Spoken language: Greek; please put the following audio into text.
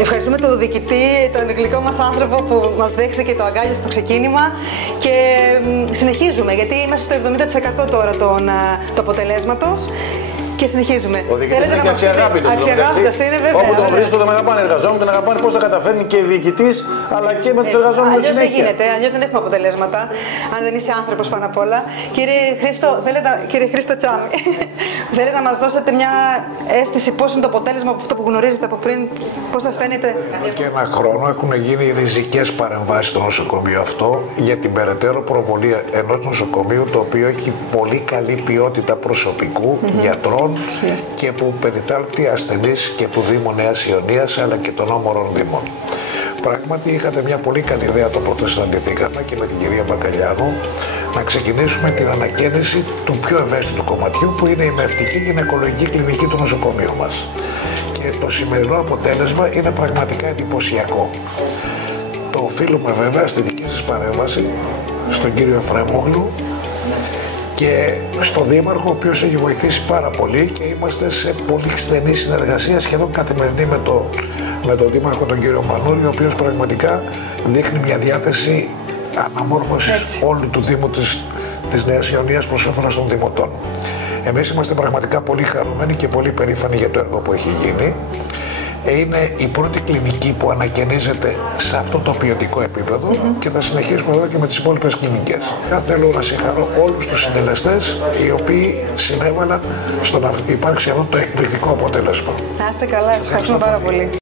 Ευχαριστούμε τον διοικητή, τον γλυκό μας άνθρωπο που μας δέχτηκε το αγκάλιο στο ξεκίνημα και συνεχίζουμε γιατί είμαστε στο 70% τώρα του αποτελέσματος. Και συνεχίζουμε. Ο διοικητής είναι και αξιαγάπητος. Είναι βέβαια. Όπου τον βρίσκω τον αγαπάνε οι εργαζόμενοι, τον αγαπάνε πώς θα καταφέρνει και η διοικητής, αλλά και με τους εργαζόμενους συνέχεια. Αλλιώς δεν γίνεται, αλλιώς δεν έχουμε αποτελέσματα, αν δεν είσαι άνθρωπος πάνω απ' όλα. Κύριε Χρήστο Τσάμι, θέλετε να μας δώσετε μια αίσθηση πώς είναι το αποτέλεσμα από αυτό που γνωρίζετε από πριν, πώς σας φαίνεται? Εδώ και ένα χρόνο έχουν γίνει ριζικές παρεμβάσεις στο νοσοκομείο αυτό για την περαιτέρω προβολή ενός νοσοκομείου το οποίο έχει πολύ καλή ποιότητα προσωπικού, γιατρών και που περιθάλπτει ασθενείς και του Δήμου Νέας Ιωνίας αλλά και των όμορων Δήμων. Πράγματι είχατε μια πολύ καλή ιδέα το πρώτο συναντηθήκαμε και με την κυρία Μπακαλιάνου να ξεκινήσουμε την ανακαίνιση του πιο ευαίσθητου κομματιού που είναι η μευτική γυναικολογική κλινική του νοσοκομείου μας. Και το σημερινό αποτέλεσμα είναι πραγματικά εντυπωσιακό. Το οφείλουμε βέβαια στη δική σας παρέμβαση, στον κύριο Εφραίμογλου και στον Δήμαρχο, ο οποίος έχει βοηθήσει πάρα πολύ και είμαστε σε πολύ στενή συνεργασία, σχεδόν καθημερινή με τον Δήμαρχο τον κύριο Μανούρη, ο οποίος πραγματικά δείχνει μια διάθεση αναμόρφωσης όλου του Δήμου της Νέας Ιωνίας προς όφελος των Δημοτών. Εμείς είμαστε πραγματικά πολύ χαρούμενοι και πολύ περήφανοι για το έργο που έχει γίνει. Είναι η πρώτη κλινική που ανακαινίζεται σε αυτό το ποιοτικό επίπεδο και θα συνεχίσουμε εδώ και με τις υπόλοιπες κλινικές. Θέλω να συγχαρώ όλους τους συντελεστές οι οποίοι συνέβαλαν στο να υπάρξει αυτό το εκπληκτικό αποτέλεσμα. Να είστε καλά, ευχαριστούμε πάρα πολύ.